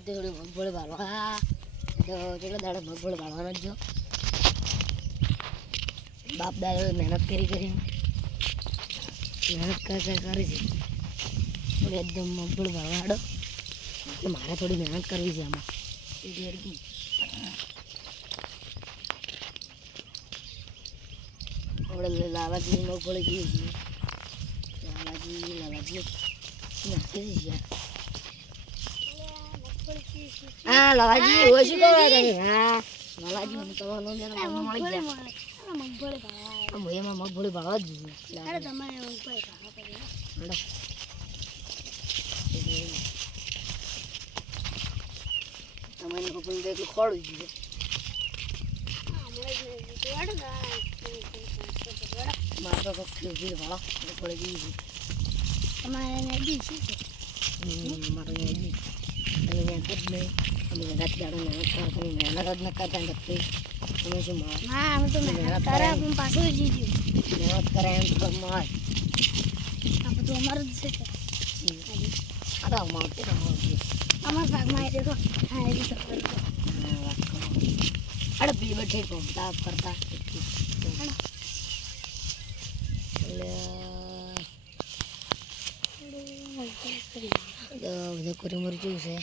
થોડી મગફળી વાળવા તો કેટલા દાડે મગફળી વાળવાના જ જો બાપ દાદા મહેનત કરી મહેનત કરી છે થોડી એકદમ મગફળી વાળવા હાડો મારે થોડી મહેનત કરવી છે આમાં આપણે લાલાજી મગફળી જોઈએ છીએ લાલાજી નાખી છે હા લાલાજી ઓછી કરવા જાય હા લાલાજી હું તમારો મળી જાય એમાં મગફળી ભાળવા જ જોઈએ તમારે મગફળી તો એટલું ખોડું જોઈએ મારે તો ભીડ ભાળો મગફળી જોઈએ તમારે નદી શું છે મારે નદી તમે મહેનત જ નહીં અમે રાત દાડો મહેનત કરો તમે મહેનત જ ન કરતા નથી તમે શું મળે હા અમે તો મહેનત કરે હું પાછું જીત્યું મહેનત કરે એમ તો મળે આ બધું અમારું જ છે આ તો અમારું છે અમારા ભાગમાં આવી દેખો હા એ તો અરે બી બેઠે ઘૂમતા ફરતા એટલે બધું કોરી મરચું છે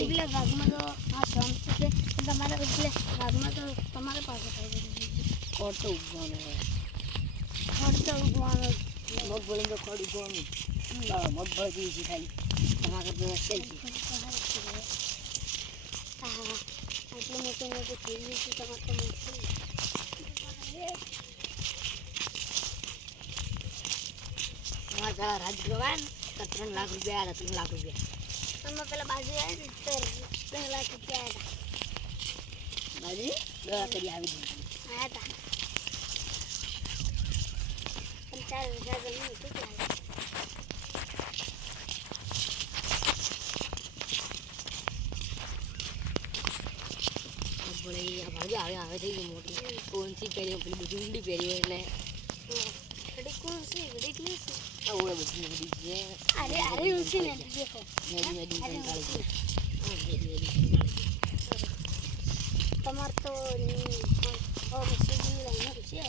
એટલે ભાગમાં તો હા શાંતિ છે તમારે એટલે ભાગમાં તો તમારે પાસે ખોટ તો ઉગવાનું મગફળી તો ખોટ ઉગવાનું મગફળી પીવી છે ખાલી તમારે તો આટલું મોટું થઈ ગયું છે તમારે તો તમારે પેલા રાજગૃહ ને 3 લાખ રૂપિયા આવ્યા 3 લાખ રૂપિયા તમે પેલા બાજુ આવી ને 2 લાખ રૂપિયા આવ્યા બાજુ 2 લાખ કરી આવી દીધી આવ્યા હતા 4 વીઘા જમીન હતું ત્યારે આવે થઈ ગઈ મોટી કોણસી પહેરી પેલી બધી ઊંડી પહેરી એટલે કોણસી બધી બધી છે અરે છે ને દેખો તમાર તો સીધી લાઈન છે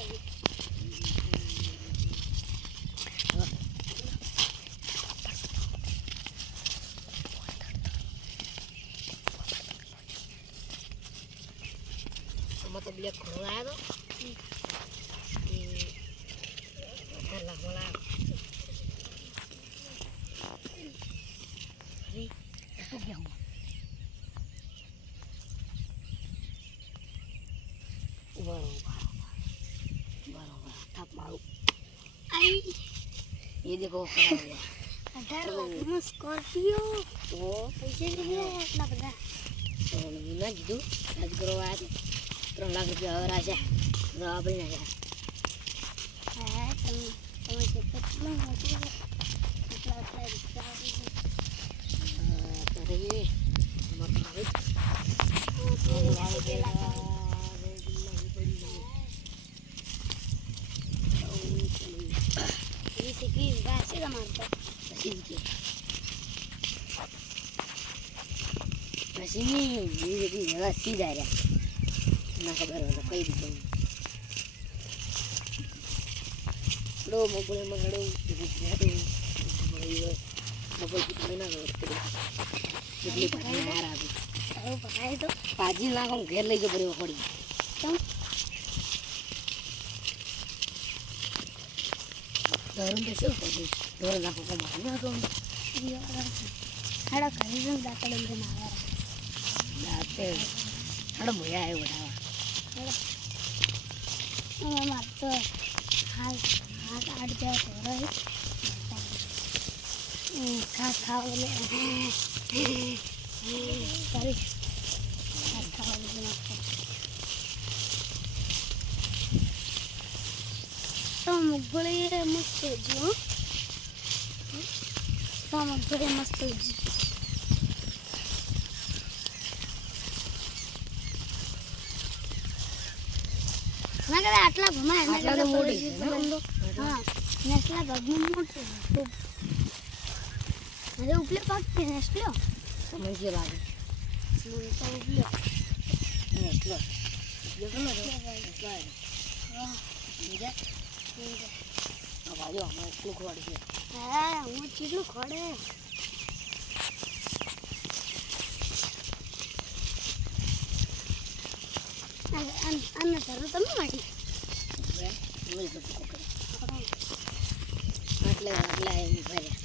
તો બ્લેક ખોળો આવ્યો તો લાગોલા અરે તો ગયા હું બરોબર થાપ મારું आई ये देखो 18 स्कॉर्पियो तो पैसे कितने इतना बड़ा तो ना कीधु आज करो आज 3 लाख रुपया और आशा तो આપણે ના હા તમે કેટલા મોટી કેટલા રૂપિયા કરે મત Seguir, vai ser da marca. Seguir. Assim, ini ela tidak ada. Nak kabar ada kau itu. Lo mau boleh mengadu, jadi mau kita mana kalau jadi pakai Arab. Tahu pakai itu? Paji lah kau ger lagi beri wakori. Tahu? Dorong ke siapa tu? Dorong aku ke mana tu? Iya orang. Ada kali tu datang ke mana? Datang. Ada boya ayo dah. Ada. Oh mata. Hal ada dia orang. Kau ni. Sorry. Kau ni mata. મગફળી મસ્ત છે હો. આ મગફળી મસ્ત છે. ના કરે આટલા ભમાય આટલા તો મોટી છે ને? હા નેસલા ભાગમાં મોટી છે. અરે ઉપલે પાક છે નેસલો. તમને જે લાગે મને તો ઉપલે. નેસલો જો તમે હા બીજા આ બાજુ આમાં એટલું ખોડ છે. હા હું ચીટલું ખોડે. આને ધરો તમે માટી. હવે હું બધું પકડે આટલે એમ ભર્યા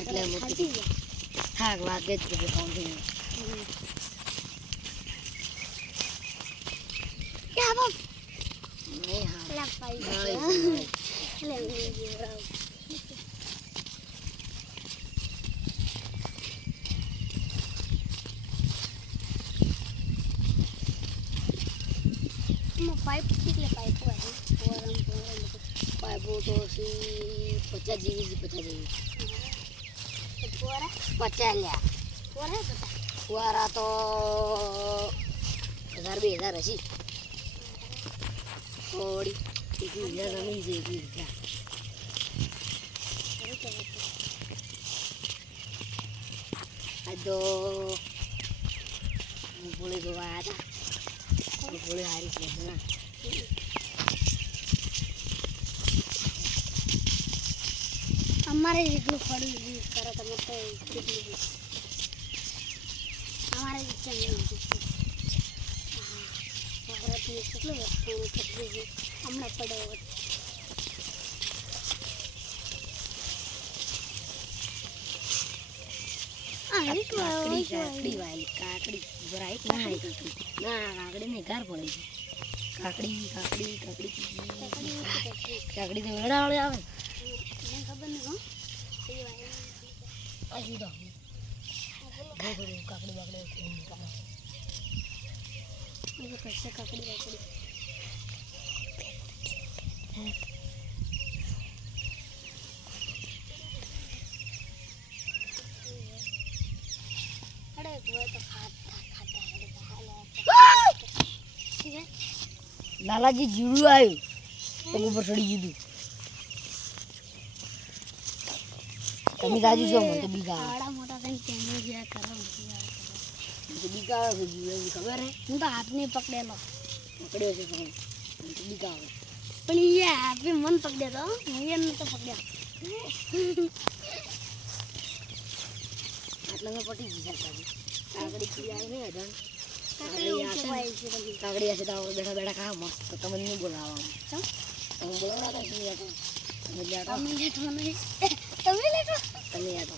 એટલે મોટી થાક વાગે જ બધું કાઉન્ટિંગ ક્યાં બાપ નહીં હા લા પાઈ નળી લે હું જીવરાવ. પાઇપ કેટલે પાઇપ હોય પાઇપો તો 50 જેવી 50 લ્યા ફુવારા તો 1000-2000 હશે થોડી 21,000 જમીન છે 21,000 આજ તો મૂંગફળી જોવા આવ્યા હતા મૂંગફળી સારી છે ના અમારે જેટલું ફળું યુઝ કરો તમે તો કેટલું અમારે જ છે વગરાથી કેટલું હમણાં પડ્યો કાકડી વાયેલી કાકડી ભરાય ના કાકડી નહીં ગાર પડે છે કાકડી તો વેડાવાળી આવે મને ખબર નહીં હો આ શું તો કાકડી બાકડી કશે કાકડી વાકડી અરે वो तो खाता है લાલાજી જીવડું આવ્યું પગ ઉપર ચડી ગયું તમે તાજી છો મને તો બીક આવે આવડા મોટા થઈને કેમેરા જેવા કરો મને તો બીક આવે છે જીવડું ખબર હે હું તો હાથ નહીં પકડેલો પકડ્યો છે પણ મને તો બીક આવે પણ એ હાથે મન પકડ્યો તો હું એને તો પકડ્યો આટલા મેં પટી ગઈ કાકડી પી આવી નહીં હજણ કાકડી કાકડી હશે તો આપણે બેઠા બેઠા ખા મસ્ત તો તમને નહીં બોલાવવાનું તમે બોલાવતા તમે લેટો તમે લેટો તમે લેટો તમે લેટો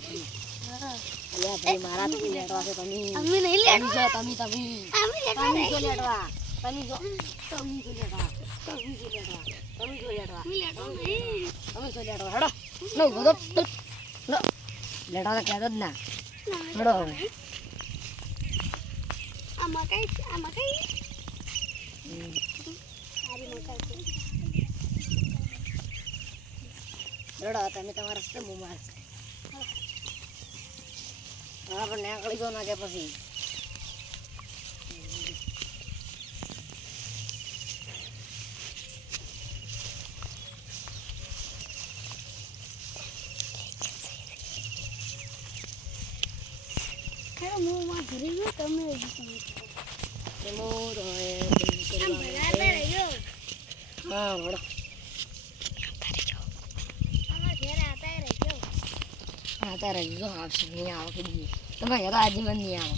હા અલ્યા ભાઈ મારા તો લેટવા છે તમે અમે નહીં લેટો તમે અમે લેટો તમે જો લેટવા તમે જો લેટવા તમે જો લેટવા અમે લેટો નહીં તમે જો લેટવા હેડો નો ગોદો નો લેટવા તો કહેતો જ ના હેડો હવે આ મકાઈ આરી મકાઈ હેડો તમે તમારા રસ્તે હું માર હા પણ નીકળી ગયો ના કે પછી ખરો હું માં ઘરે ગયો તમે એમો તો ભગાતા રહ્યો હા હેડો અમારા ઘરે આતા રહ્યો હા તારે જો આવશે નહીં આવે કે નહીં તમારે આજે મને નહીં આવે